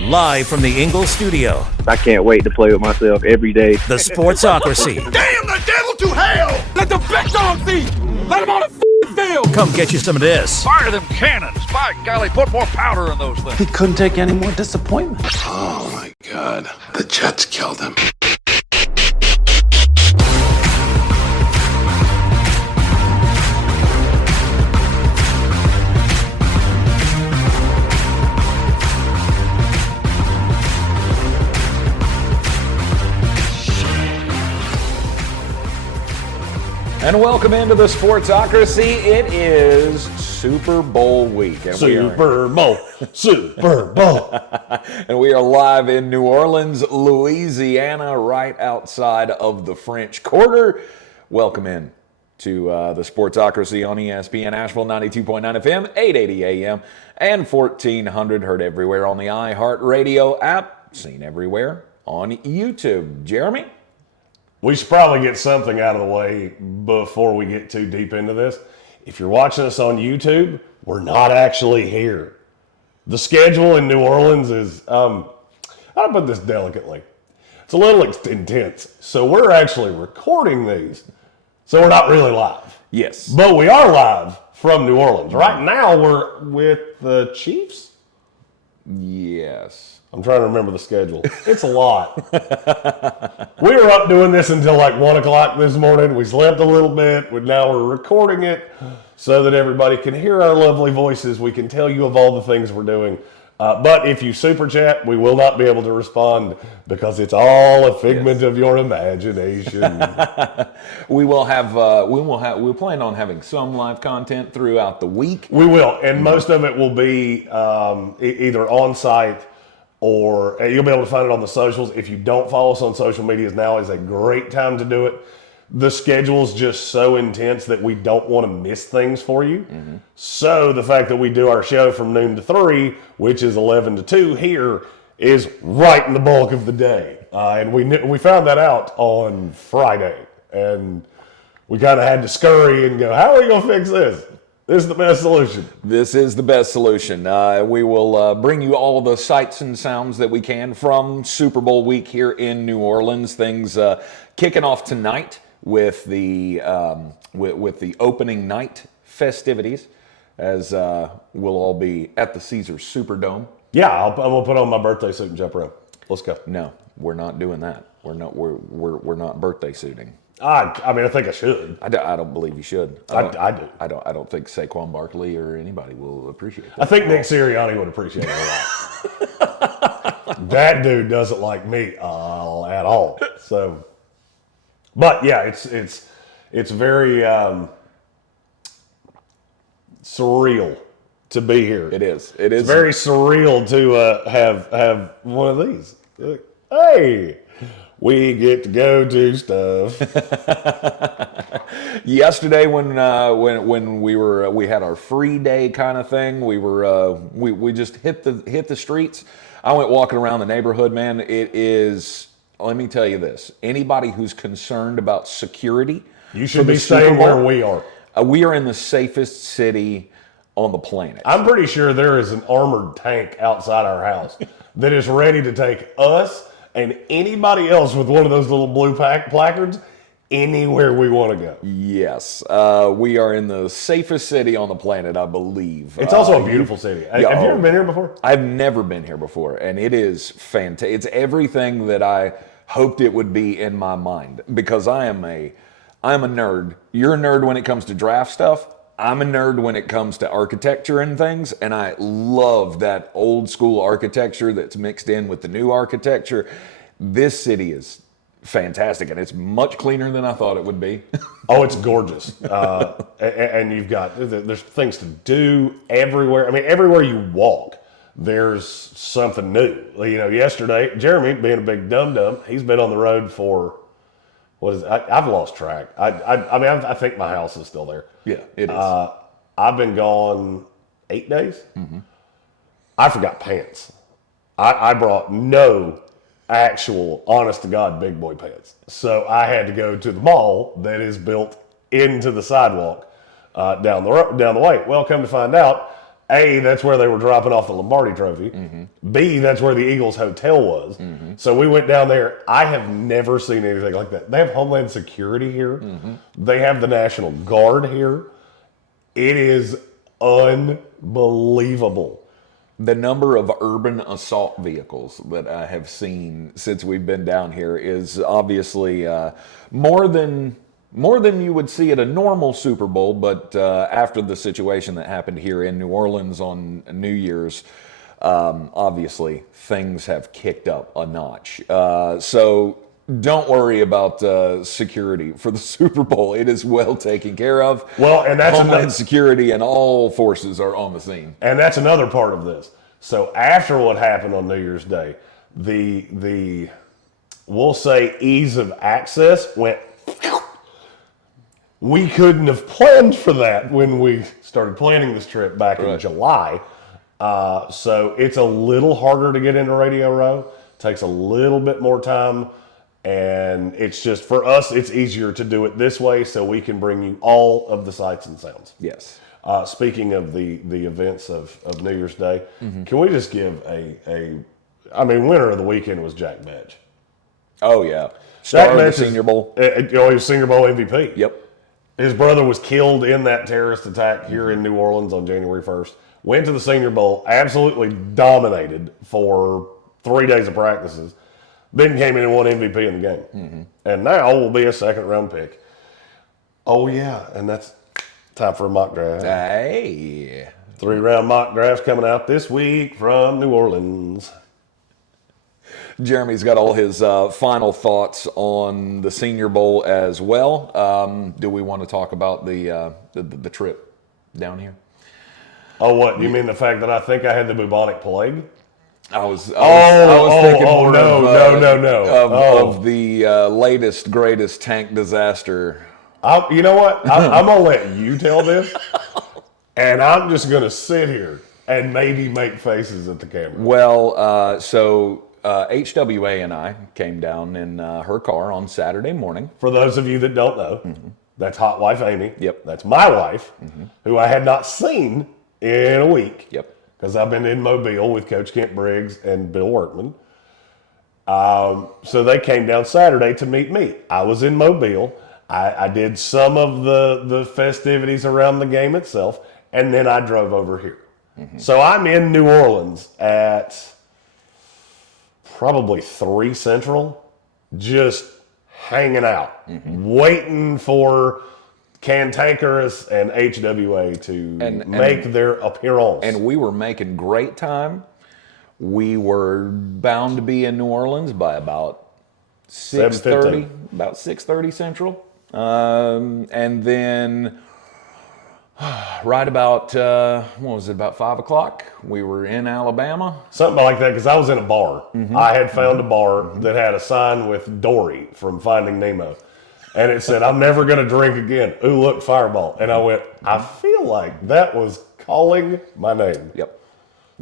Live from the Ingalls studio. I can't wait to play with myself every day. The Sportsocracy. Damn the devil to hell! Let the big dogs eat! Let them on the field! Come get you some of this. Fire them cannons! By golly, put more powder in those things. He couldn't take any more disappointment. Oh my God. The Jets killed him. And welcome into the Sportsocracy. It is Super Bowl week. And Super Bowl. And we are live in New Orleans, Louisiana, right outside of the French Quarter. Welcome in to the Sportsocracy on ESPN Asheville, 92.9 FM, 880 AM, and 1400. Heard everywhere on the iHeartRadio app. Seen everywhere on YouTube. Jeremy? We should probably get something out of the way before we get too deep into this. If you're watching us on YouTube, we're not actually here. The schedule in New Orleans is, how do I put this delicately? It's a little intense. So we're actually recording these. So we're not really live. Yes. But we are live from New Orleans. Right now we're with the Chiefs. Yes. I'm trying to remember the schedule. It's a lot. We were up doing this until like 1 o'clock this morning. We slept a little bit. Now we're recording it so that everybody can hear our lovely voices. We can tell you of all the things we're doing. But if you super chat, we will not be able to respond because it's all a figment of your imagination. We'll plan on having some live content throughout the week. We will, and most of it will be either on site or you'll be able to find it on the socials. If you don't follow us on social media, now is a great time to do it. The schedule's just so intense that we don't want to miss things for you. Mm-hmm. So the fact that we do our show from noon to 3, which is 11 to 2 here, is right in the bulk of the day. And we found that out on Friday. And we kind of had to scurry and go, how are we going to fix this? This is the best solution. This is the best solution. We will bring you all the sights and sounds that we can from Super Bowl week here in New Orleans. Things kicking off tonight with the opening night festivities, as we'll all be at the Caesars Superdome. Yeah, I'm gonna put on my birthday suit and jump around. Let's go. No, we're not doing that. We're not birthday suiting. I mean, I think I should. I don't believe you should. I do. I don't think Saquon Barkley or anybody will appreciate that. I think Nick Sirianni would appreciate it a lot. That dude doesn't like me at all. So, but yeah, it's very surreal to be here. It is. It's very surreal to have one of these. Hey. We get to go do stuff. Yesterday, when we had our free day kind of thing, we just hit the streets. I went walking around the neighborhood, man. It is. Let me tell you this: anybody who's concerned about security, you should be staying where we are. We are in the safest city on the planet. I'm pretty sure there is an armored tank outside our house that is ready to take us and anybody else with one of those little blue placards anywhere we want to go. Yes. We are in the safest city on the planet, I believe. It's also a beautiful city. Have you ever been here before? I've never been here before, and it is fantastic. It's everything that I hoped it would be in my mind, because I'm a nerd. You're a nerd when it comes to draft stuff. I'm a nerd when it comes to architecture and things, and I love that old school architecture that's mixed in with the new architecture. This city is fantastic, and it's much cleaner than I thought it would be. Oh, it's gorgeous. And there's things to do everywhere. I mean, everywhere you walk, there's something new. You know, yesterday, Jeremy, being a big dum-dum, he's been on the road for, I've lost track. I think my house is still there. Yeah, it is. I've been gone 8 days. Mm-hmm. I forgot pants. I brought no actual, honest to God, big boy pants. So I had to go to the mall that is built into the sidewalk down the way. Well, come to find out, A, that's where they were dropping off the Lombardi Trophy. B, that's where the Eagles Hotel was. So we went down there. I have never seen anything like that. They have Homeland Security here. They have the National Guard here. It is unbelievable. The number of urban assault vehicles that I have seen since we've been down here is obviously more than you would see at a normal Super Bowl, but after the situation that happened here in New Orleans on New Year's, obviously things have kicked up a notch. So don't worry about security for the Super Bowl. It is well taken care of. Well, and that's Homeland Security and all forces are on the scene. And that's another part of this. So after what happened on New Year's Day, the we'll say ease of access went. We couldn't have planned for that when we started planning this trip back in July. So it's a little harder to get into Radio Row. Takes a little bit more time. And it's just, for us, it's easier to do it this way so we can bring you all of the sights and sounds. Yes. Speaking of the events of New Year's Day, can we just give winner of the weekend was Jack Betch. Oh, yeah. Star of the Senior Bowl. He was Senior Bowl MVP. Yep. His brother was killed in that terrorist attack here in New Orleans on January 1st. Went to the Senior Bowl, absolutely dominated for 3 days of practices. Then came in and won MVP in the game. And now will be a second-round pick. Oh, yeah, and that's time for a mock draft. Hey. 3-round mock drafts coming out this week from New Orleans. Jeremy's got all his final thoughts on the Senior Bowl as well. Do we want to talk about the trip down here? Oh, what? You mean the fact that I think I had the bubonic plague? I was thinking more of the latest, greatest tank disaster. You know what? I'm going to let you tell this, and I'm just going to sit here and maybe make faces at the camera. Well, so HWA and I came down in her car on Saturday morning. For those of you that don't know, that's Hot Wife Amy. Yep. That's my wife, who I had not seen in a week. Yep. Because I've been in Mobile with Coach Kent Briggs and Bill Workman. So they came down Saturday to meet me. I was in Mobile. I did some of the festivities around the game itself, and then I drove over here. So I'm in New Orleans at probably 3 Central, just hanging out, waiting for Cantankerous and HWA to make their appearance. And we were making great time. We were bound to be in New Orleans by about 6:30, about 6:30 Central. And then right about, about 5 o'clock, we were in Alabama. Something like that, because I was in a bar. I had found a bar that had a sign with Dory from Finding Nemo. And it said, I'm never going to drink again. Ooh, look, Fireball. And I went, I feel like that was calling my name. Yep.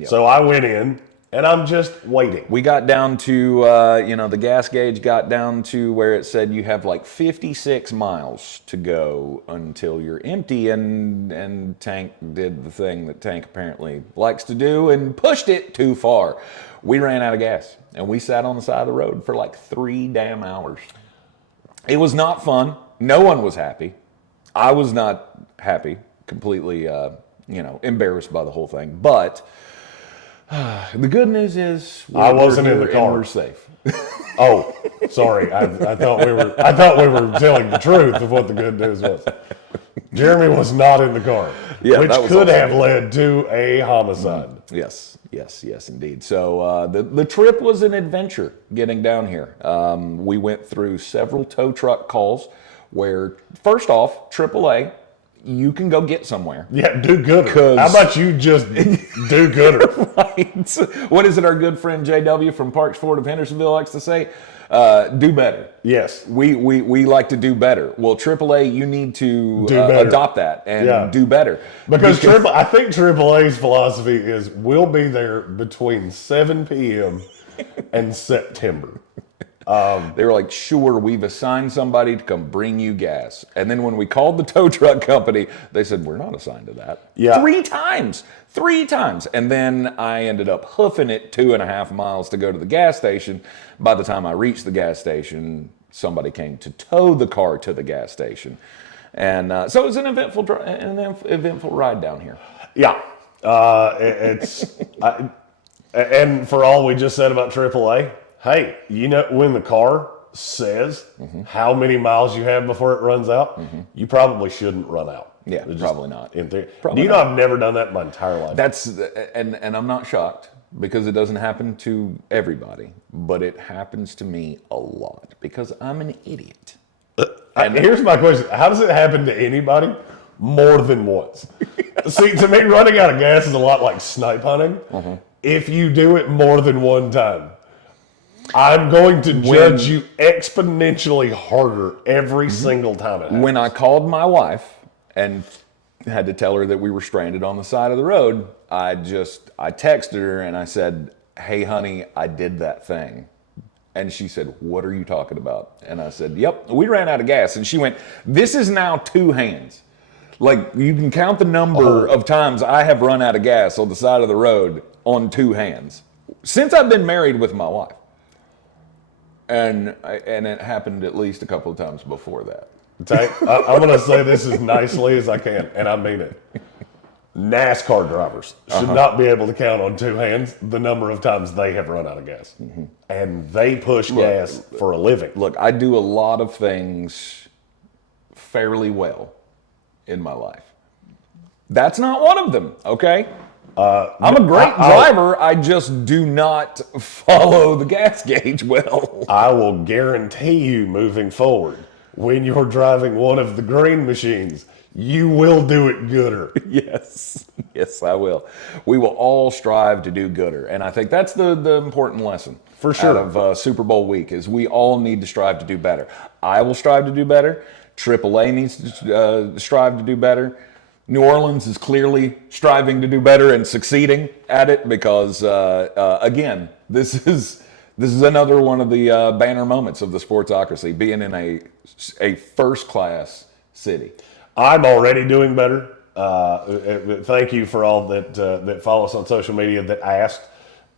So I went in, and I'm just waiting. We got down to, the gas gauge got down to where it said you have like 56 miles to go until you're empty. And Tank did the thing that Tank apparently likes to do and pushed it too far. We ran out of gas, and we sat on the side of the road for like 3 damn hours. It was not fun. No one was happy. I was not happy, completely, embarrassed by the whole thing. But the good news is I wasn't in the car. We're safe. Oh, sorry. I thought we were telling the truth of what the good news was. Jeremy was not in the car, which could have led to a homicide. Yes, indeed. So the trip was an adventure getting down here. We went through several tow truck calls where, first off, AAA, you can go get somewhere. Yeah, do gooder. How about you just do gooder? Right. What is it our good friend JW from Parks Ford of Hendersonville likes to say? Do better. Yes. We like to do better. Well, AAA, you need to adopt that and do better. Because I think AAA's philosophy is we'll be there between 7 p.m. and September. They were like, sure, we've assigned somebody to come bring you gas. And then when we called the tow truck company, they said, we're not assigned to that. Yeah. 3 times. And then I ended up hoofing it 2.5 miles to go to the gas station. By the time I reached the gas station, somebody came to tow the car to the gas station. And so it was an eventful ride down here. Yeah. And for all we just said about AAA, hey, you know, when the car says how many miles you have before it runs out, you probably shouldn't run out. Yeah, probably not. In theory. Probably Do you know I've never done that in my entire life? And I'm not shocked because it doesn't happen to everybody, but it happens to me a lot because I'm an idiot. Here's my question. How does it happen to anybody more than once? See, to me, running out of gas is a lot like snipe hunting. If you do it more than one time, I'm going to judge you exponentially harder every single time it happens. When I called my wife and had to tell her that we were stranded on the side of the road, I texted her and I said, hey, honey, I did that thing. And she said, what are you talking about? And I said, yep, we ran out of gas. And she went, this is now 2 hands. Like, you can count the number of times I have run out of gas on the side of the road on 2 hands since I've been married with my wife. And it happened at least a couple of times before that. Tank, I'm going to say this as nicely as I can, and I mean it. NASCAR drivers should not be able to count on 2 hands the number of times they have run out of gas. And they push gas for a living. Look, I do a lot of things fairly well in my life. That's not one of them, okay? I'm a great driver. I just do not follow the gas gauge well. I will guarantee you moving forward, when you're driving one of the Greene machines, you will do it gooder. Yes, I will. We will all strive to do gooder. And I think that's the important lesson for sure out of Super Bowl week is we all need to strive to do better. I will strive to do better. AAA needs to strive to do better. New Orleans is clearly striving to do better and succeeding at it because, again, this is another one of the banner moments of the Sportsocracy, being in a first-class city. I'm already doing better. Thank you for all that follow us on social media that asked.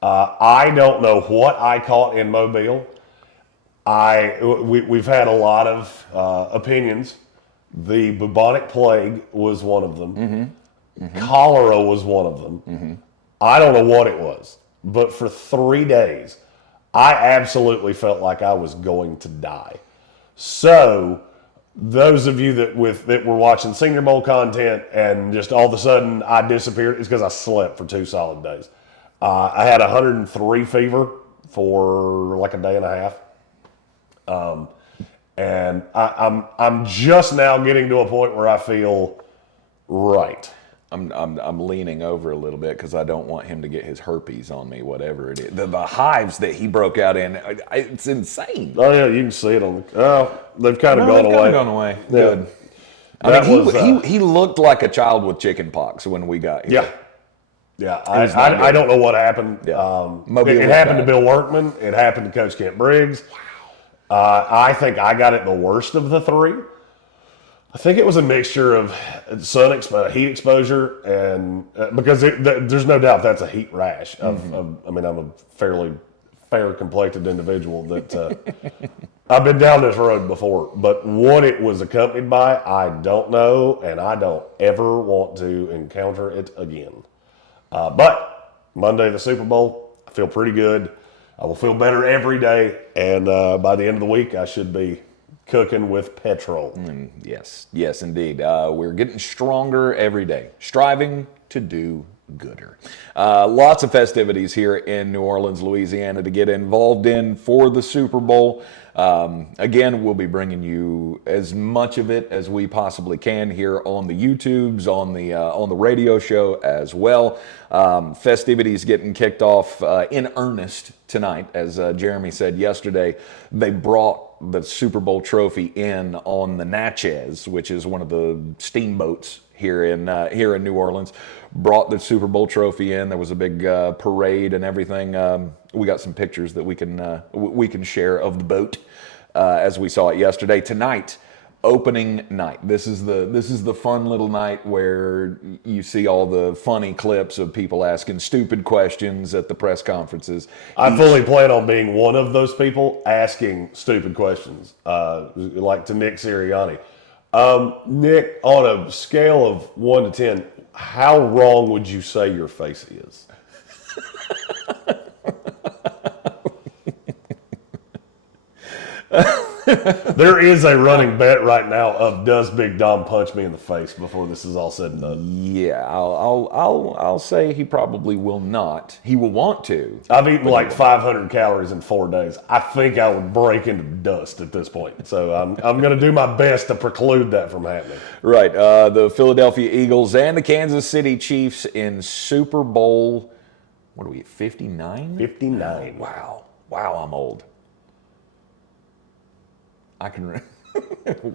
I don't know what I caught in Mobile. We've had a lot of opinions. The bubonic plague was one of them. Cholera was one of them. I don't know what it was, but for 3 days, I absolutely felt like I was going to die. So, those of you that were watching Senior Bowl content and just all of a sudden I disappeared, it's because I slept for 2 solid days. I had 103 fever for like a day and a half. And I'm just now getting to a point where I feel right. I'm leaning over a little bit because I don't want him to get his herpes on me, whatever it is. The hives that he broke out in, it's insane. Oh yeah, you can see it on. They've kind of gone away. Gone away. Yeah. Good. I mean, he looked like a child with chicken pox when we got here. Yeah. I don't know what happened. Yeah. It happened to Bill Workman. It happened to Coach Kent Briggs. I think I got it the worst of the 3. I think it was a mixture of heat exposure, and because there's no doubt that's a heat rash. I mean, I'm a fairly fair-complected individual that I've been down this road before, but what it was accompanied by, I don't know, and I don't ever want to encounter it again. But Monday, the Super Bowl, I feel pretty good. I will feel better every day, and by the end of the week, I should be cooking with petrol. Yes, indeed. We're getting stronger every day, striving to do gooder. Lots of festivities here in New Orleans, Louisiana to get involved in for the Super Bowl. Again, we'll be bringing you as much of it as we possibly can here on the YouTubes, on the radio show as well. Festivities getting kicked off in earnest tonight. As Jeremy said yesterday, they brought the Super Bowl trophy in on the Natchez, which is one of the steamboats here in New Orleans. Brought the Super Bowl trophy in. There was a big parade and everything. We got some pictures that we can share of the boat as we saw it yesterday. Tonight, opening night. This is the fun little night where you see all the funny clips of people asking stupid questions at the press conferences. I fully plan on being one of those people asking stupid questions, like to Nick Sirianni. Nick, on a scale of 1 to 10, how wrong would you say your face is? There is a running bet right now of does Big Dom punch me in the face before this is all said and done? Yeah, I'll say he probably will not. He will want to. I've eaten like 500 calories in 4 days. I think I would break into dust at this point. So I'm going to do my best to preclude that from happening. Right. The Philadelphia Eagles and the Kansas City Chiefs in Super Bowl, what are we, 59? 59. Wow, I'm old. I can,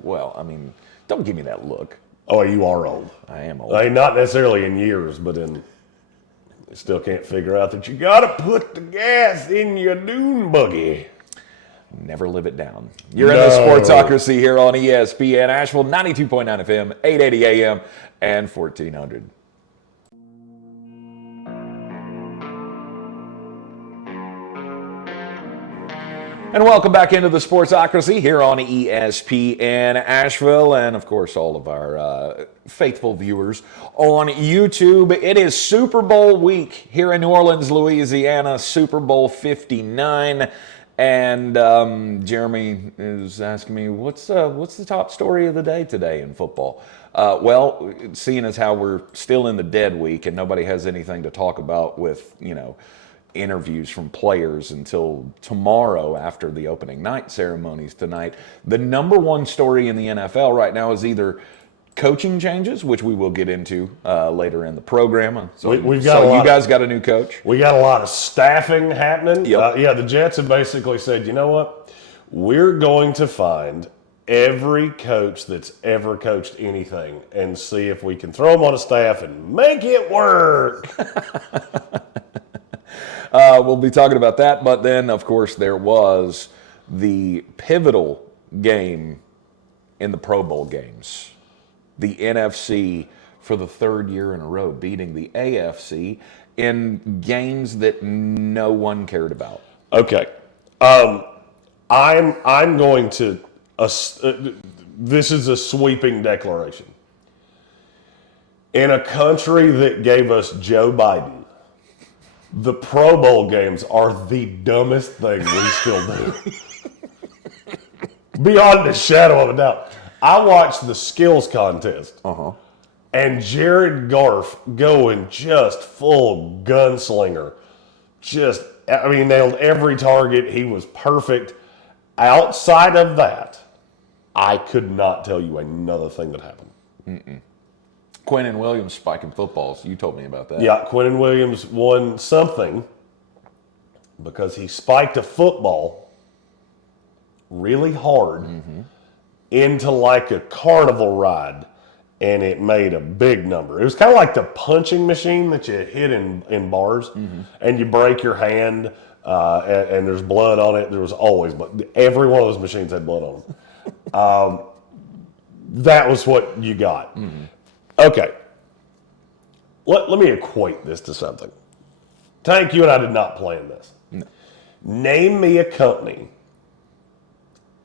well, I mean, don't give me that look. Oh, you are old. I am old. I mean, not necessarily in years, but in, still can't figure out that you got to put the gas in your dune buggy. Never live it down. You're in the Sportsocracy here on ESPN Asheville, 92.9 FM, 880 AM, and 1400. And welcome back into the Sportsocracy here on ESPN Asheville, and of course all of our faithful viewers on YouTube. It is Super Bowl week here in New Orleans, Louisiana, Super Bowl 59. And Jeremy is asking me, what's the top story of the day today in football? Well, seeing as how we're still in the dead week and nobody has anything to talk about with, interviews from players until tomorrow after the opening night ceremonies tonight, the number one story in the NFL right now is either coaching changes, which we will get into later in the program. So you guys got a new coach. We got a lot of staffing happening. Yep. The Jets have basically said, you know what? We're going to find every coach that's ever coached anything and see if we can throw them on a staff and make it work. We'll be talking about that, but then, of course, there was the pivotal game in the Pro Bowl games. The NFC, for the third year in a row, beating the AFC in games that no one cared about. Okay. I'm going to, this is a sweeping declaration. In a country that gave us Joe Biden, the Pro Bowl games are the dumbest thing we still do. Beyond a shadow of a doubt. I watched the skills contest. And Jared Goff going just full gunslinger. Nailed every target. He was perfect. Outside of that, I could not tell you another thing that happened. Quinnen Williams spiking footballs. You told me about that. Yeah, Quinnen Williams won something because he spiked a football really hard into like a carnival ride, and it made a big number. It was kind of like the punching machine that you hit in bars, and you break your hand, and there's blood on it. There was always blood. Every one of those machines had blood on them. That was what you got. Okay, let me equate this to something. Tank, you and I did not plan this. No. Name me a company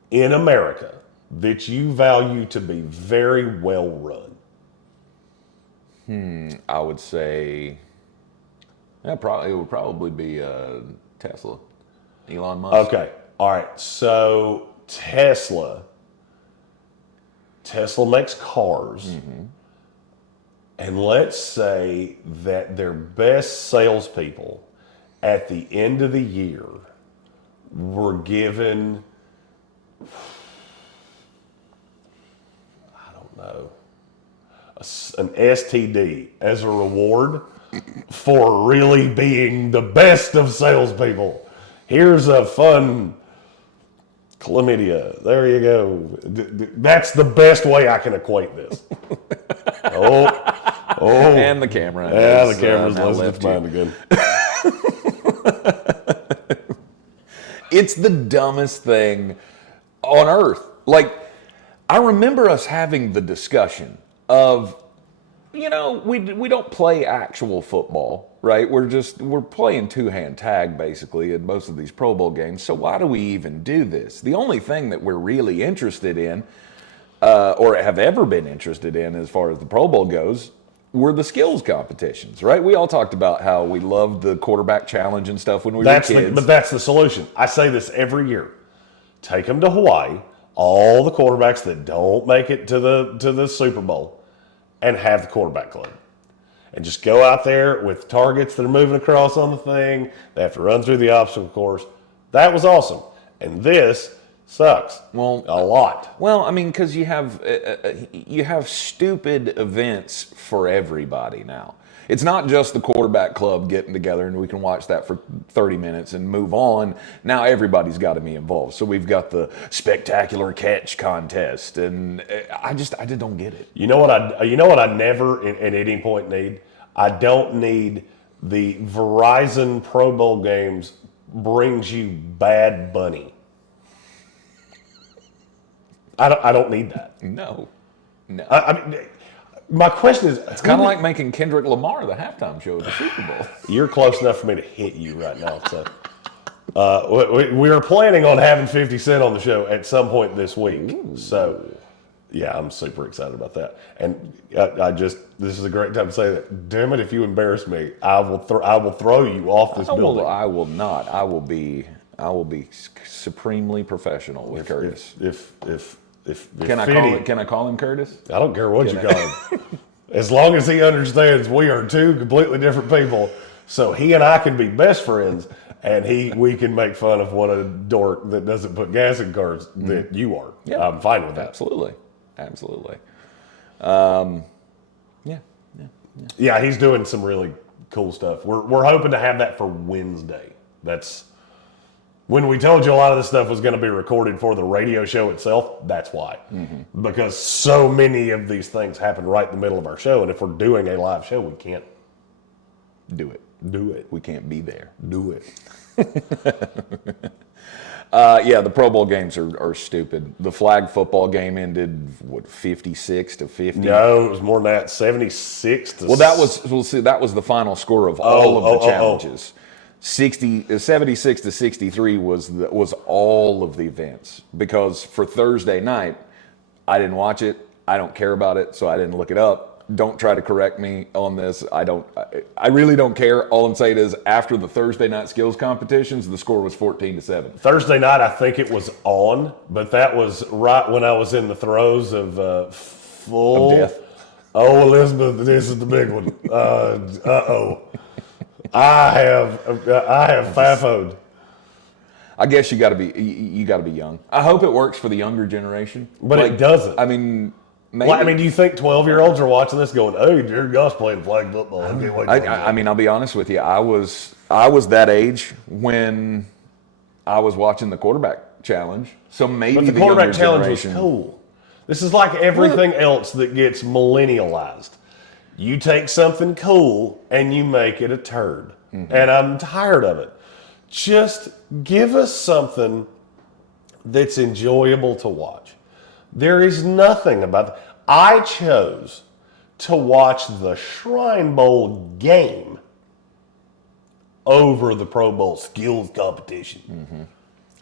in America that you value to be very well run. I would say it would probably be Tesla, Elon Musk. Okay, all right. So Tesla makes cars. And let's say that their best salespeople at the end of the year were given, I don't know, an STD as a reward for really being the best of salespeople. Here's a fun Chlamydia. There you go. That's the best way I can equate this. Oh. And the camera. Yeah, the camera's losing its mind again. It's the dumbest thing on earth. Like, I remember us having the discussion of, we don't play actual football, right? We're playing two-hand tag basically in most of these Pro Bowl games. So why do we even do this? The only thing that we're really interested in, or have ever been interested in as far as the Pro Bowl goes, were the skills competitions, right? We all talked about how we loved the quarterback challenge and stuff when we were kids. But that's the solution. I say this every year. Take them to Hawaii, all the quarterbacks that don't make it to the Super Bowl, and have the quarterback club. And just go out there with targets that are moving across on the thing. They have to run through the obstacle course. That was awesome. And this sucks. Well, a lot. Well, I mean, because you have stupid events for everybody now. It's not just the quarterback club getting together and we can watch that for 30 minutes and move on. Now everybody's got to be involved. So we've got the spectacular catch contest, and I just don't get it. You know what I never at any point need? I don't need the Verizon Pro Bowl games brings you Bad Bunny. I don't need that. No. I mean, my question is... It's kind of like making Kendrick Lamar the halftime show at the Super Bowl. You're close enough for me to hit you right now. So, we are planning on having 50 Cent on the show at some point this week. Ooh. So, yeah, I'm super excited about that. And this is a great time to say that. Damn it, if you embarrass me, I will throw you off this building. I will not. I will be supremely professional with Curtis. Can I call him Curtis? I don't care what you call him. As long as he understands we are two completely different people, so he and I can be best friends, and we can make fun of what a dork that doesn't put gas in cars that you are. Yeah. I'm fine with that. Absolutely. Yeah, he's doing some really cool stuff. We're hoping to have that for Wednesday. That's when we told you a lot of this stuff was going to be recorded for the radio show itself. That's why. Mm-hmm. Because so many of these things happen right in the middle of our show, and if we're doing a live show, we can't do it. We can't be there. Do it. The Pro Bowl games are stupid. The flag football game ended 56-50. No, it was more than that. 76 to. Well, that was the final score of all of the challenges. 76 to 63 was all of the events, because for Thursday night, I didn't watch it. I don't care about it, so I didn't look it up. Don't try to correct me on this. I really don't care. All I'm saying is, after the Thursday night skills competitions, the score was 14-7. Thursday night, I think it was on, but that was right when I was in the throes of of death. Oh, Elizabeth, this is the big one. I have FAFO'd. I guess you got to be young. I hope it works for the younger generation, but it doesn't. I mean, maybe. Well, do you think 12-year-olds are watching this going, "Hey, dear Goss playing flag football"? I mean, I'll be honest with you. I was that age when I was watching the quarterback challenge. So maybe but the quarterback challenge was cool. This is like everything else that gets millennialized. You take something cool and you make it a turd. Mm-hmm. And I'm tired of it. Just give us something that's enjoyable to watch. There is nothing about that. I chose to watch the Shrine Bowl game over the Pro Bowl skills competition. Mm-hmm.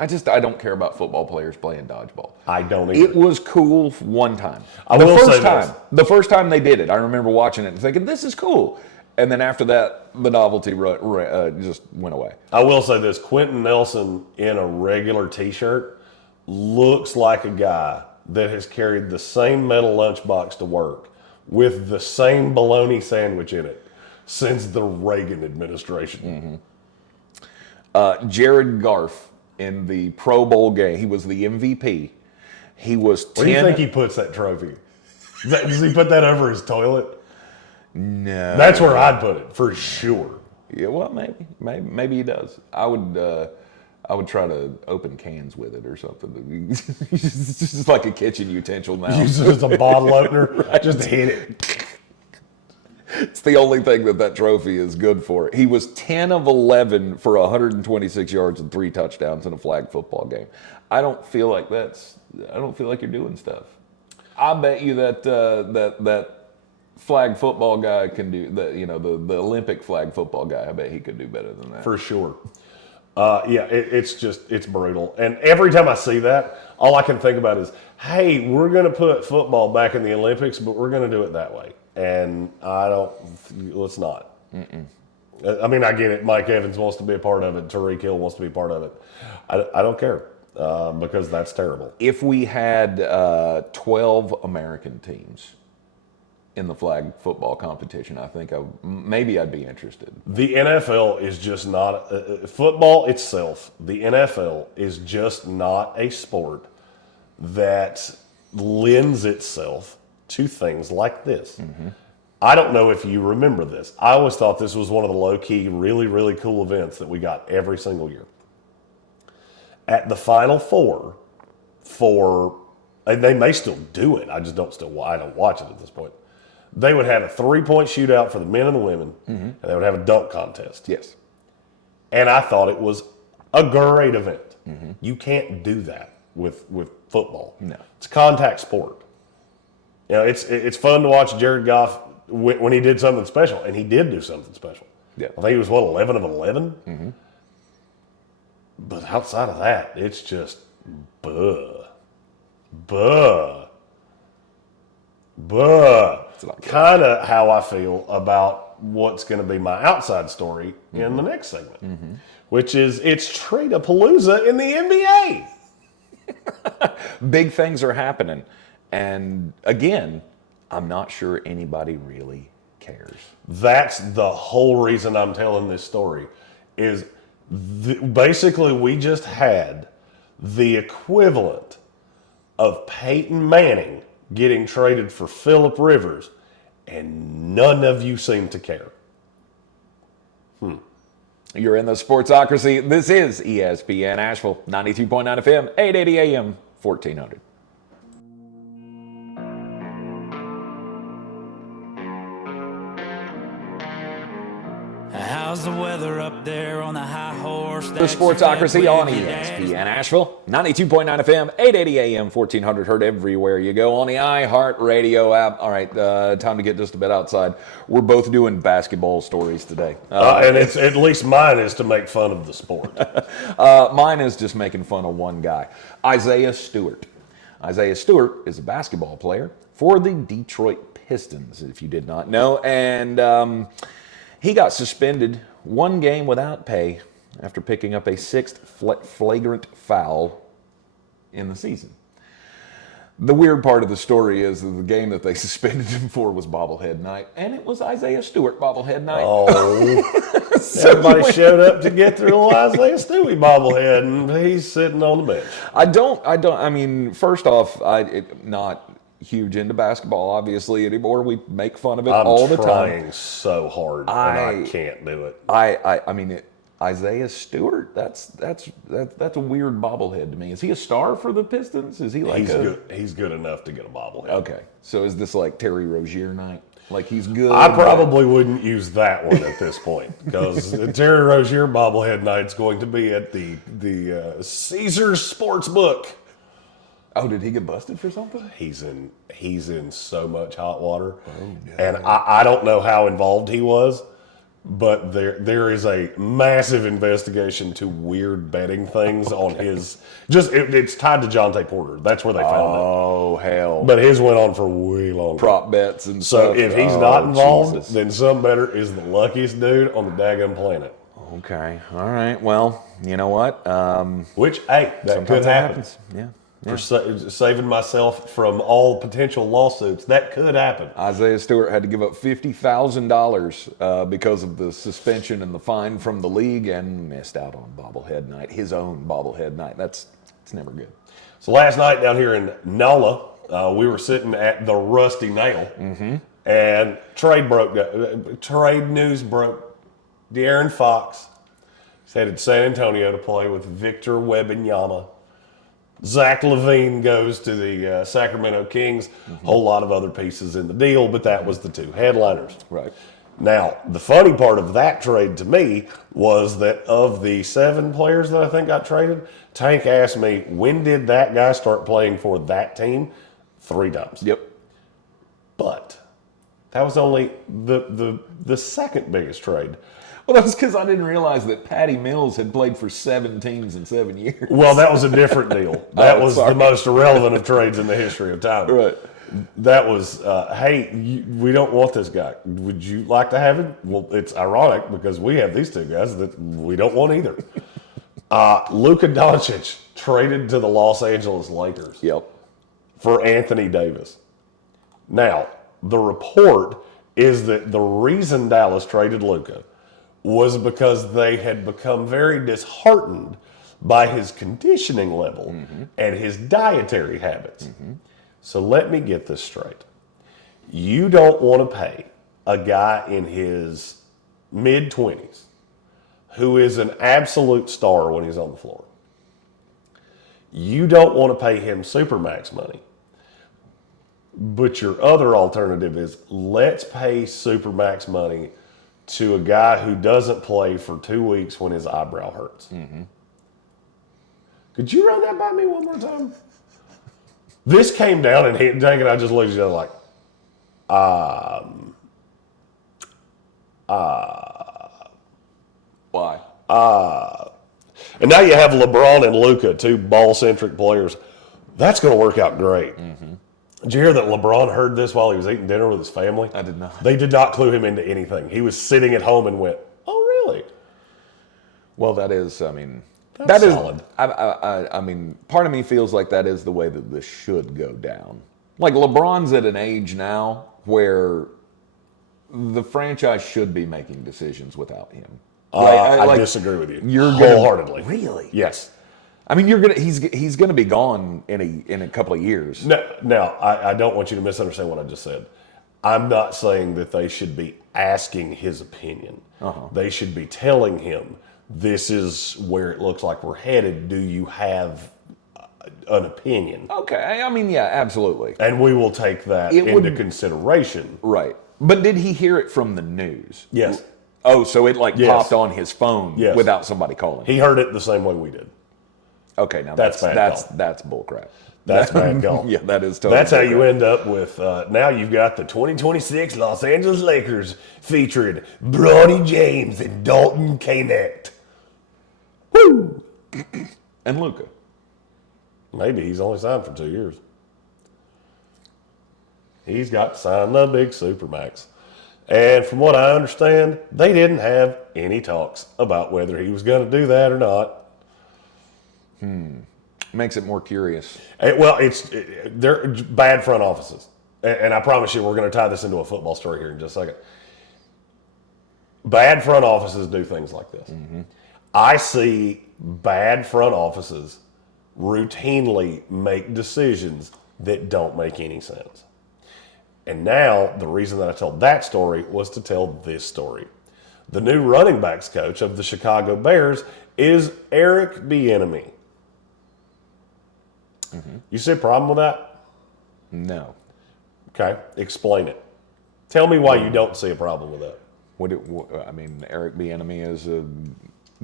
I don't care about football players playing dodgeball. I don't either. It was cool one time. The first time they did it, I remember watching it and thinking, this is cool. And then after that, the novelty just went away. I will say this. Quentin Nelson in a regular T-shirt looks like a guy that has carried the same metal lunchbox to work with the same bologna sandwich in it since the Reagan administration. Mm-hmm. Jared Goff in the Pro Bowl game, he was the MVP. He was 10. Where do you think he puts that trophy? Does he put that over his toilet? No. That's where I'd put it, for sure. Yeah, well, maybe he does. I would. I would try to open cans with it or something. It's just like a kitchen utensil now. Use it as a bottle opener. Right. Just hit it. It's the only thing that trophy is good for. He was 10 of 11 for 126 yards and 3 touchdowns in a flag football game. I don't feel like you're doing stuff. I bet you that flag football guy can do that. You know, the Olympic flag football guy. I bet he could do better than that. For sure. It's brutal. And every time I see that, all I can think about is, hey, we're going to put football back in the Olympics, but we're going to do it that way. And let's not. Mm-mm. I mean, I get it. Mike Evans wants to be a part of it. Tyreek Hill wants to be a part of it. I don't care because that's terrible. If we had 12 American teams in the flag football competition, I think maybe I'd be interested. The NFL is just not football itself. The NFL is just not a sport that lends itself to things like this. Mm-hmm. I don't know if you remember this. I always thought this was one of the low-key, really, really cool events that we got every single year. At the Final Four, and they may still do it. I don't watch it at this point. They would have a 3-point shootout for the men and the women, and they would have a dunk contest. Yes. And I thought it was a great event. Mm-hmm. You can't do that with football. No. It's a contact sport. You know, it's fun to watch Jared Goff when he did something special, and he did do something special. Yeah. I think he was, 11 of 11? Mm-hmm. But outside of that, it's just kind of how I feel about what's going to be my outside story in the next segment, which is it's Trade-a-Palooza in the NBA. Big things are happening. And again, I'm not sure anybody really cares. That's the whole reason I'm telling this story is basically we just had the equivalent of Peyton Manning getting traded for Phillip Rivers, and none of you seem to care. You're in the Sportsocracy. This is ESPN Asheville, 92.9 FM, 880 AM, 1400. How's the weather up there on the high horse? The Sportsocracy on ESPN Asheville, 92.9 FM, 880 AM, 1400. Heard everywhere you go on the iHeartRadio app. All right, time to get just a bit outside. We're both doing basketball stories today. And it's at least mine is to make fun of the sport. Mine is just making fun of one guy, Isaiah Stewart. Isaiah Stewart is a basketball player for the Detroit Pistons, if you did not know. And he got suspended 1 game without pay after picking up a 6th flagrant foul in the season. The weird part of the story is that the game that they suspended him for was bobblehead night, and it was Isaiah Stewart bobblehead night. Oh, so everybody showed up to get their little Isaiah Stewart bobblehead, and he's sitting on the bench. I mean, first off, not huge into basketball, obviously, anymore. We make fun of it all the time. I'm trying so hard, and I can't do it. I mean, Isaiah Stewart, that's a weird bobblehead to me. Is he a star for the Pistons? Is he like He's good enough to get a bobblehead. Okay, so is this like Terry Rozier night? Like he's good? I probably wouldn't use that one at this point because Terry Rozier bobblehead night's going to be at the Caesars Sportsbook. Oh, did he get busted for something? He's in so much hot water, and I don't know how involved he was, but there is a massive investigation to weird betting things on his. It's tied to Jonte Porter. That's where they found it. Oh hell! But his went on for way longer. Prop bets and so stuff. If he's not involved, then some better is the luckiest dude on the daggone planet. Okay, all right. Well, you know what? Which that could happen. Yeah. For saving myself from all potential lawsuits. That could happen. Isaiah Stewart had to give up $50,000 because of the suspension and the fine from the league and missed out on bobblehead night, his own bobblehead night. It's never good. So last night down here in NOLA, we were sitting at the Rusty Nail, and trade news broke. De'Aaron Fox He's headed to San Antonio to play with Victor Wembanyama. Zach LaVine goes to the Sacramento Kings. Whole lot of other pieces in the deal, but that was the two headliners. Right. Now, the funny part of that trade to me was that of the 7 players that I think got traded, Tank asked me, when did that guy start playing for that team? 3 times. Yep. But that was only the second biggest trade. Well, that was because I didn't realize that Patty Mills had played for 7 teams in 7 years. Well, that was a different deal. That was the most irrelevant of trades in the history of time. Right. That was, hey, we don't want this guy. Would you like to have him? Well, it's ironic because we have these 2 guys that we don't want either. Luka Doncic traded to the Los Angeles Lakers. Yep. For Anthony Davis. Now, the report is that the reason Dallas traded Luka was because they had become very disheartened by his conditioning level and his dietary habits. So let me get this straight. You don't want to pay a guy in his mid-20s who is an absolute star when he's on the floor. You don't want to pay him supermax money. But your other alternative is let's pay supermax money to a guy who doesn't play for 2 weeks when his eyebrow hurts. Could you run that by me one more time? This came down and Tank and I just looked at each other like, Why? and now you have LeBron and Luka, 2 ball-centric players. That's going to work out great. Did you hear that LeBron heard this while he was eating dinner with his family? I did not. They did not clue him into anything. He was sitting at home and went, "Oh, really?" Well, that is, I mean, That's solid. I mean, part of me feels like that is the way that this should go down. Like LeBron's at an age now where the franchise should be making decisions without him. I disagree with you. You're wholeheartedly. Really? Yes. I mean, he's gonna be gone in a couple of years. Now, I don't want you to misunderstand what I just said. I'm not saying that they should be asking his opinion. They should be telling him, this is where it looks like we're headed. Do you have an opinion? Okay, I mean, yeah, absolutely. And we will take that into consideration. Right. But did he hear it from the news? Yes. Oh, so it Yes. popped on his phone without somebody calling him. He heard it the same way we did. Okay, now That's that's bullcrap. That's bad call. Yeah, that is totally That's how bullcrap. you end up with, now you've got the 2026 Los Angeles Lakers featuring Bronny James and Dalton Knecht. Woo! And Luka. Maybe he's only signed for 2 years. He's got to sign the big Supermax. And from what I understand, they didn't have any talks about whether he was going to do that or not. Makes it more curious. They're bad front offices. And I promise you, we're going to tie this into a football story here in just a second. Bad front offices do things like this. I see bad front offices routinely make decisions that don't make any sense. And now, the reason that I told that story was to tell this story. The new running backs coach of the Chicago Bears is Eric Bieniemy. You see a problem with that? No. Okay, explain it. Tell me why you don't see a problem with that. I mean, Eric Bieniemy is a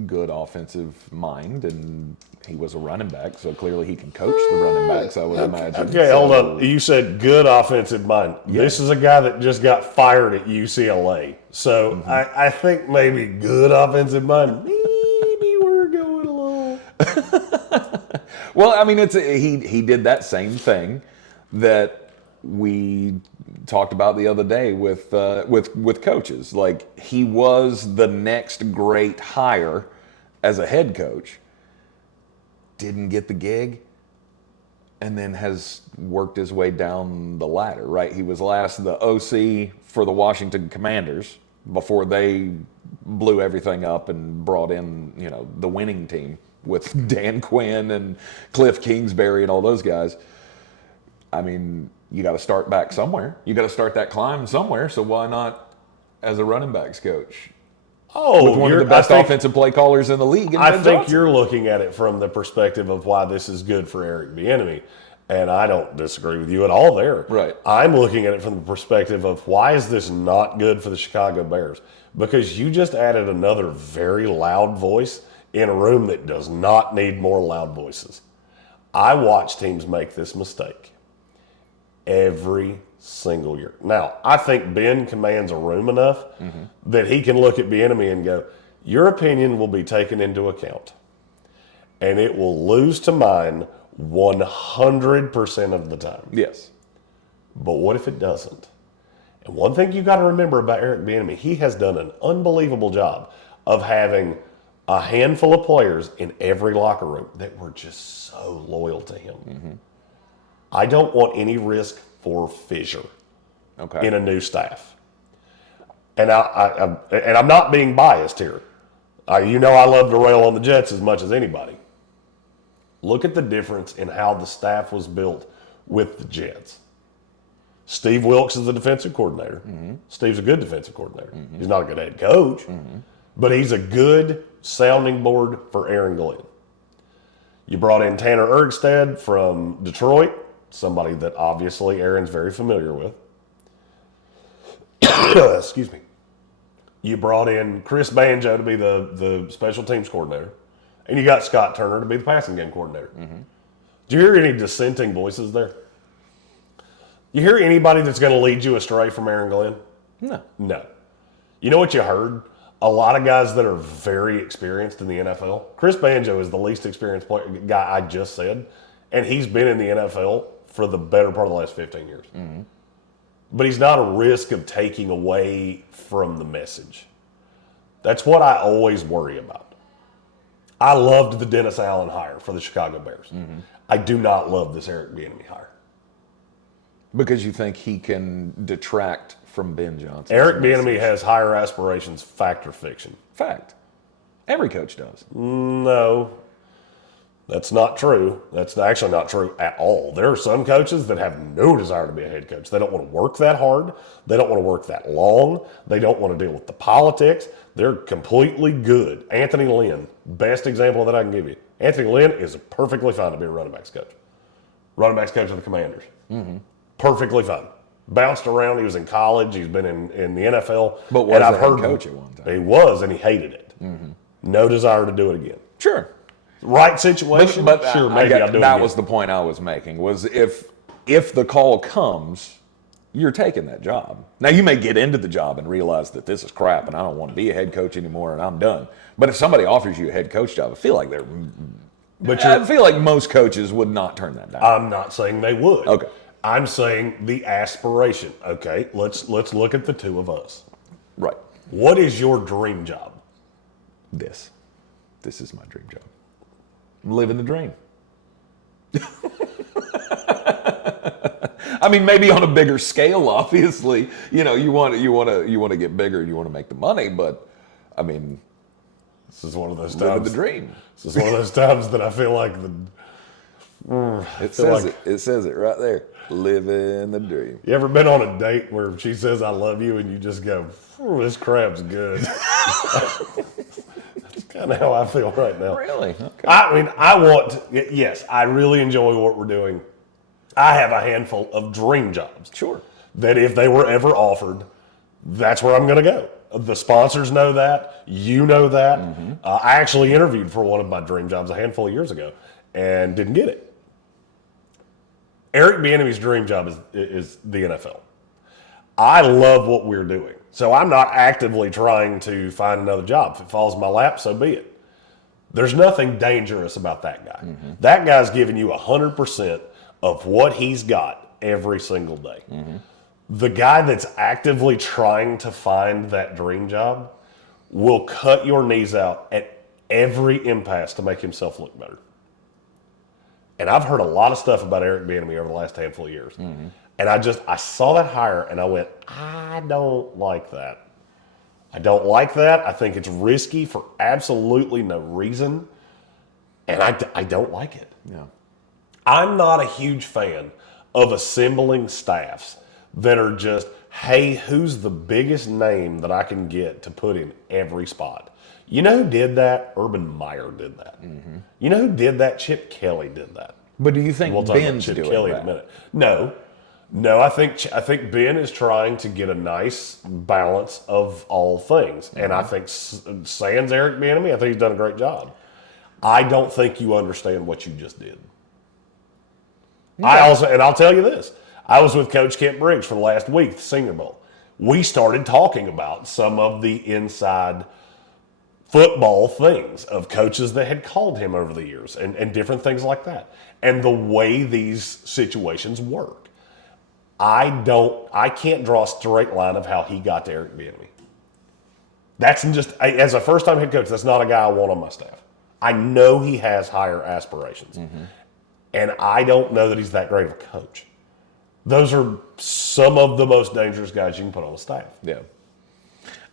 good offensive mind, and he was a running back, so clearly he can coach the running backs, I would imagine. Okay, hold on. You said good offensive mind. Yeah. This is a guy that just got fired at UCLA. So I think maybe good offensive mind. Maybe we're going along. Well, I mean, he did that same thing that we talked about the other day with coaches. Like, he was the next great hire as a head coach, didn't get the gig, and then has worked his way down the ladder, right? He was last the OC for the Washington Commanders before they blew everything up and brought in, the winning team with Dan Quinn and Cliff Kingsbury and all those guys. I mean, you got to start back somewhere. You got to start that climb somewhere. So why not as a running backs coach? with one of the best offensive play callers in the league. I think you're looking at it from the perspective of why this is good for Eric Bieniemy, and I don't disagree with you at all there. Right. I'm looking at it from the perspective of why is this not good for the Chicago Bears? Because you just added another very loud voice in a room that does not need more loud voices. I watch teams make this mistake every single year. Now, I think Ben commands a room enough that he can look at Bieniemy and go, your opinion will be taken into account, and it will lose to mine 100% of the time. Yes. But what if it doesn't? And one thing you got to remember about Eric Bieniemy, he has done an unbelievable job of having a handful of players in every locker room that were just so loyal to him. I don't want any risk for fissure in a new staff. And I'm not being biased here. You know I love to rail on the Jets as much as anybody. Look at the difference in how the staff was built with the Jets. Steve Wilkes is the defensive coordinator. Steve's a good defensive coordinator. He's not a good head coach, but he's a good sounding board for Aaron Glenn. You brought in Tanner Ergstad from Detroit, somebody that obviously Aaron's very familiar with. Excuse me. You brought in Chris Banjo to be the special teams coordinator, and you got Scott Turner to be the passing game coordinator. Do you hear any dissenting voices there? You hear anybody that's going to lead you astray from Aaron Glenn? No. You know what you heard? A lot of guys that are very experienced in the NFL. Chris Banjo is the least experienced guy I just said, and he's been in the NFL for the better part of the last 15 years. But he's not a risk of taking away from the message. That's what I always worry about. I loved the Dennis Allen hire for the Chicago Bears. I do not love this Eric Bieniemy hire. Because you think he can detract from Ben Johnson. Eric Bieniemy has higher aspirations, fact or fiction? Fact. Every coach does. No, that's not true. That's actually not true at all. There are some coaches that have no desire to be a head coach. They don't want to work that hard. They don't want to work that long. They don't want to deal with the politics. They're completely good. Anthony Lynn, best example that I can give you. Anthony Lynn is perfectly fine to be a running backs coach. Running backs coach of the Commanders. Perfectly fine. Bounced around. He was in college. He's been in the NFL. But was a head coach at one time. He was, and he hated it. No desire to do it again. Sure. Right situation? But sure, maybe I'll do it that again. was the point I was making, was if the call comes, you're taking that job. Now, you may get into the job and realize that this is crap and I don't want to be a head coach anymore and I'm done. But if somebody offers you a head coach job, I feel like I feel like most coaches would not turn that down. I'm not saying they would. Okay. I'm saying the aspiration. Okay, let's look at the two of us. Right. What is your dream job? This is my dream job. I'm living the dream. I mean, maybe on a bigger scale, obviously. You know, you want to get bigger, you want to make the money, but I mean, this is one of those living times. the dream. This is one of those times that I feel like it says it right there. Living the dream. You ever been on a date where she says "I love you" and you just go, "This crab's good"? That's kind of how I feel right now. Really? Okay. I mean, yes, I really enjoy what we're doing. I have a handful of dream jobs. Sure. That if they were ever offered, that's where I'm going to go. The sponsors know that. You know that. I actually interviewed for one of my dream jobs a handful of years ago and didn't get it. Eric Bieniemy's dream job is the NFL. I love what we're doing. So I'm not actively trying to find another job. If it falls in my lap, so be it. There's nothing dangerous about that guy. That guy's giving you 100% of what he's got every single day. The guy that's actively trying to find that dream job will cut your knees out at every impasse to make himself look better. And I've heard a lot of stuff about Eric Bieniemy over the last handful of years. And I saw that hire and I went, I don't like that. I don't like that. I think it's risky for absolutely no reason. And I don't like it. Yeah. I'm not a huge fan of assembling staffs that are just, hey, who's the biggest name that I can get to put in every spot? You know who did that? Urban Meyer did that. Mm-hmm. You know who did that? Chip Kelly did that. But do you think We'll talk about Ben's Chip doing Kelly that? in a minute. No, I think Ben is trying to get a nice balance of all things, and I think sans Eric Bieniemy, I think he's done a great job. I don't think you understand what you just did. I'll tell you this: I was with Coach Kent Briggs for the last week, the Senior Bowl. We started talking about some of the inside football things of coaches that had called him over the years and different things like that, and the way these situations work. I can't draw a straight line of how he got to Eric Bieniemy. That's just, as a first-time head coach, that's not a guy I want on my staff. I know he has higher aspirations, and I don't know that he's that great of a coach. Those are some of the most dangerous guys you can put on the staff. Yeah.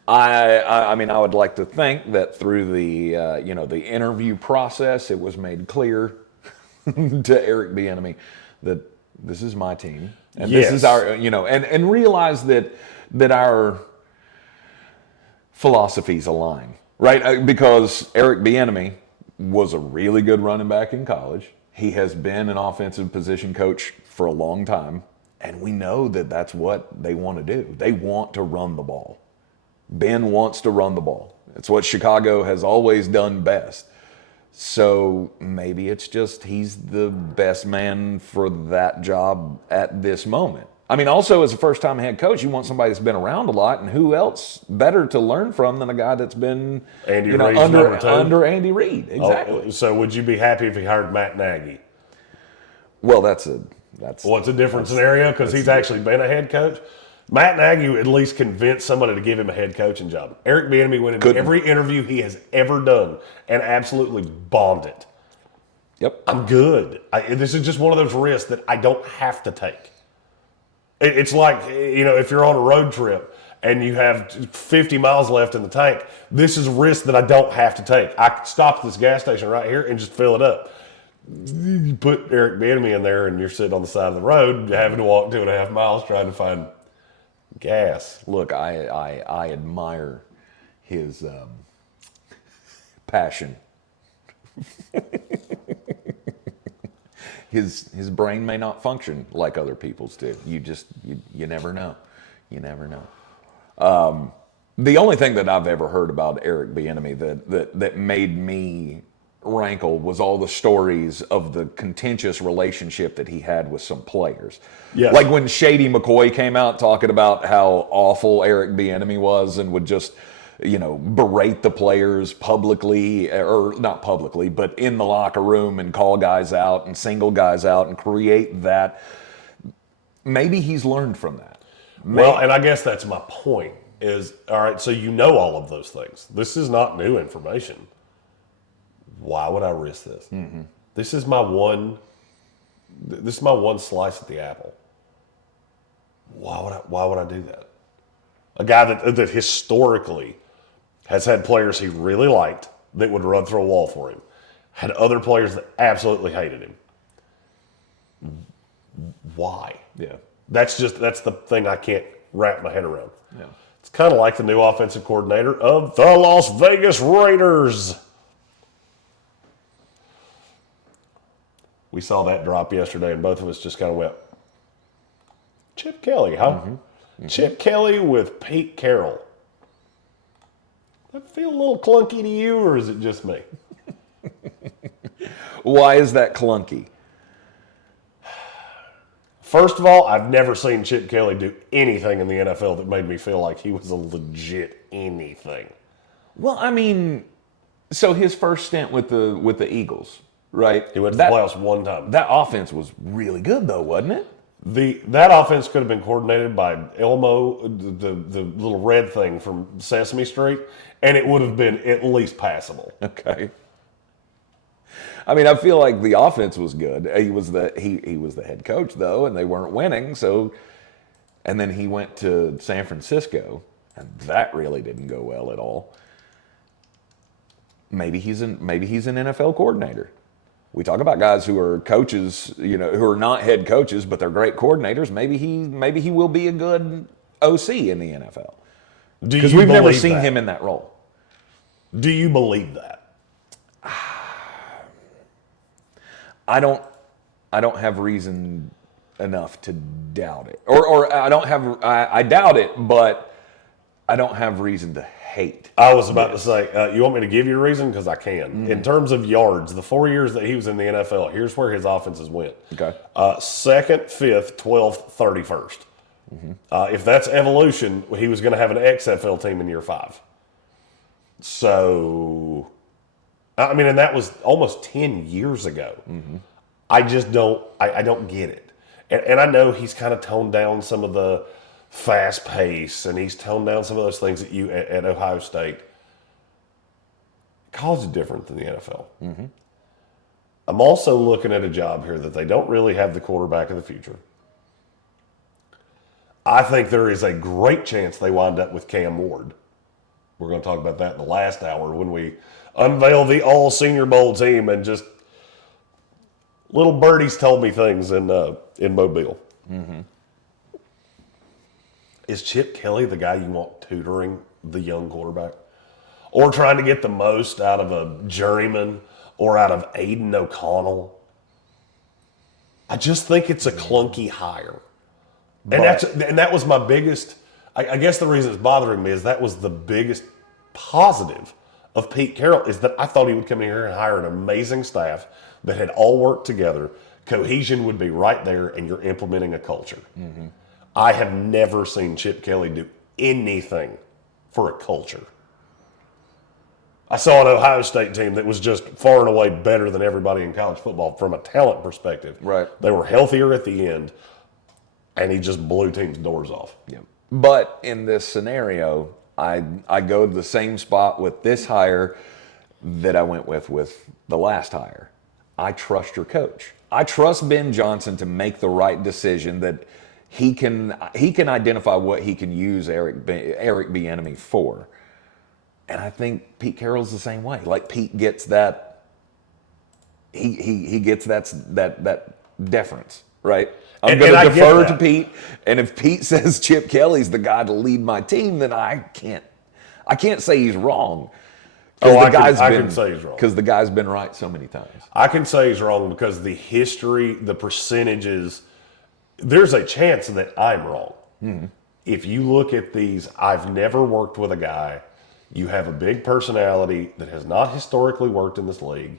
I mean, I would like to think that through the interview process, it was made clear to Eric Bieniemy that this is my team and this is our, and realize that our philosophies align, right? Because Eric Bieniemy was a really good running back in college. He has been an offensive position coach for a long time, and we know that that's what they want to do. They want to run the ball. Ben wants to run the ball. It's what Chicago has always done best. So maybe it's just he's the best man for that job at this moment. I mean, also as a first-time head coach, you want somebody that's been around a lot, and who else better to learn from than a guy that's been under Andy Reid? Exactly. So would you be happy if he hired Matt Nagy? Well, it's a different scenario because he's actually been a head coach. Matt Nagy at least convinced somebody to give him a head coaching job. Eric Bieniemy went into every interview he has ever done and absolutely bombed it. Yep. I'm good. This is just one of those risks that I don't have to take. It's like, if you're on a road trip and you have 50 miles left in the tank, this is a risk that I don't have to take. I can stop at this gas station right here and just fill it up. You put Eric Bieniemy in there and you're sitting on the side of the road having to walk 2.5 miles trying to find gas. Look, I admire his passion. His brain may not function like other people's do. You never know. You never know. The only thing that I've ever heard about Eric Bieniemy that made me rankle was all the stories of the contentious relationship that he had with some players. Yes. Like when Shady McCoy came out talking about how awful Eric Bieniemy was and would just, berate the players publicly, or not publicly, but in the locker room and call guys out and single guys out and create that. Maybe he's learned from that. Well, and I guess that's my point is, all right, so all of those things. This is not new information. Why would I risk this? Mm-hmm. This is my one slice at the apple. Why would I do that? A guy that historically has had players he really liked that would run through a wall for him, had other players that absolutely hated him. Why? Yeah. That's the thing I can't wrap my head around. Yeah. It's kind of like the new offensive coordinator of the Las Vegas Raiders. We saw that drop yesterday, and both of us just kind of went, Chip Kelly, huh? Mm-hmm. Mm-hmm. Chip Kelly with Pete Carroll. Does that feel a little clunky to you, or is it just me? Why is that clunky? First of all, I've never seen Chip Kelly do anything in the NFL that made me feel like he was a legit anything. Well, I mean, so his first stint with the Eagles, right? He went to the playoffs one time. That offense was really good, though, wasn't it? That offense could have been coordinated by Elmo, the little red thing from Sesame Street, and it would have been at least passable. Okay. I mean, I feel like the offense was good. He was the head coach, though, and they weren't winning. So, and then he went to San Francisco, and that really didn't go well at all. Maybe he's an NFL coordinator. We talk about guys who are coaches, who are not head coaches, but they're great coordinators. Maybe he will be a good OC in the NFL. Do Because you we've never believe seen that? him in that role. Do you believe that? I don't have reason enough to doubt it. Or I doubt it, but I don't have reason to hate. I was about to say, you want me to give you a reason? Because I can. In terms of yards, the 4 years that he was in the NFL, here's where his offenses went. Okay. 2nd, 5th, 12th, 31st. If that's evolution, he was going to have an XFL team in year 5. So, I mean, and that was almost 10 years ago. I just don't, I don't get it. And I know he's kind of toned down some of the fast pace, and he's toned down some of those things at Ohio State. College is different than the NFL. I'm also looking at a job here that they don't really have the quarterback of the future. I think there is a great chance they wind up with Cam Ward. We're going to talk about that in the last hour when we unveil the all Senior Bowl team, and just little birdies told me things in Mobile. Is Chip Kelly the guy you want tutoring the young quarterback? Or trying to get the most out of a journeyman or out of Aiden O'Connell? I just think it's a clunky hire. And that was my biggest, I guess the reason it's bothering me is that was the biggest positive of Pete Carroll, is that I thought he would come in here and hire an amazing staff that had all worked together. Cohesion would be right there, and you're implementing a culture. I have never seen Chip Kelly do anything for a culture. I saw an Ohio State team that was just far and away better than everybody in college football from a talent perspective. Right. They were healthier at the end, and he just blew teams' doors off. Yeah. But in this scenario, I go to the same spot with this hire that I went with the last hire. I trust your coach. I trust Ben Johnson to make the right decision, that he can identify what he can use Eric Bieniemy for. And I think Pete Carroll's the same way. Like, Pete gets that, he gets that deference, right? I'm going to defer to Pete, and if Pete says Chip Kelly's the guy to lead my team, then I can't say he's wrong. I can say he's wrong. Because the guy's been right so many times. I can say he's wrong because the history, the percentages, there's a chance that I'm wrong. If you look at these, I've never worked with a guy. You have a big personality that has not historically worked in this league.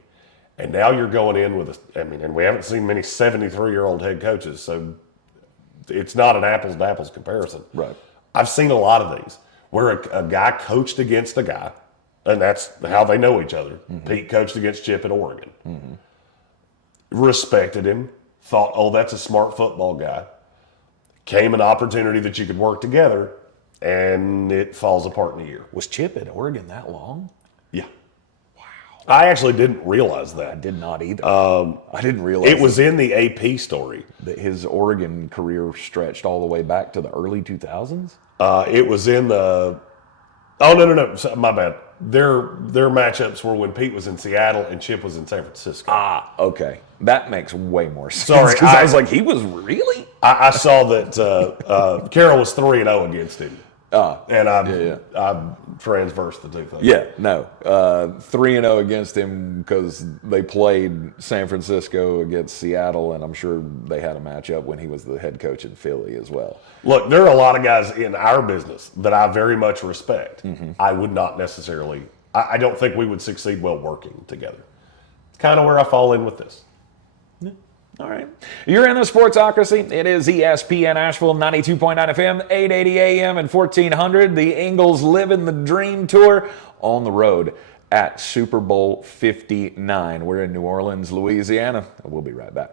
And now you're going in with and we haven't seen many 73-year-old head coaches, so it's not an apples to apples comparison. Right. I've seen a lot of these where a guy coached against a guy, and that's how they know each other. Pete coached against Chip at Oregon. Respected him, thought, oh, that's a smart football guy. Came an opportunity that you could work together, and it falls apart in a year. Was Chip at Oregon that long? Yeah. I actually didn't realize that. I did not either. I didn't realize it was in the AP story that his Oregon career stretched all the way back to the early 2000s. It was in the. Oh no! My bad. Their matchups were when Pete was in Seattle and Chip was in San Francisco. Okay, that makes way more sense. Sorry, because I was like, he was really. I saw that Carroll was 3-0 against him. And I transversed the two things. Yeah, no. 3-0 against him because they played San Francisco against Seattle, and I'm sure they had a matchup when he was the head coach in Philly as well. Look, there are a lot of guys in our business that I very much respect. I would not necessarily, I don't think we would succeed well working together. It's kind of where I fall in with this. All right. You're in the Sportsocracy. It is ESPN Asheville, 92.9 FM, 880 AM, and 1400. The Ingles Living the Dream Tour on the road at Super Bowl 59. We're in New Orleans, Louisiana. We'll be right back.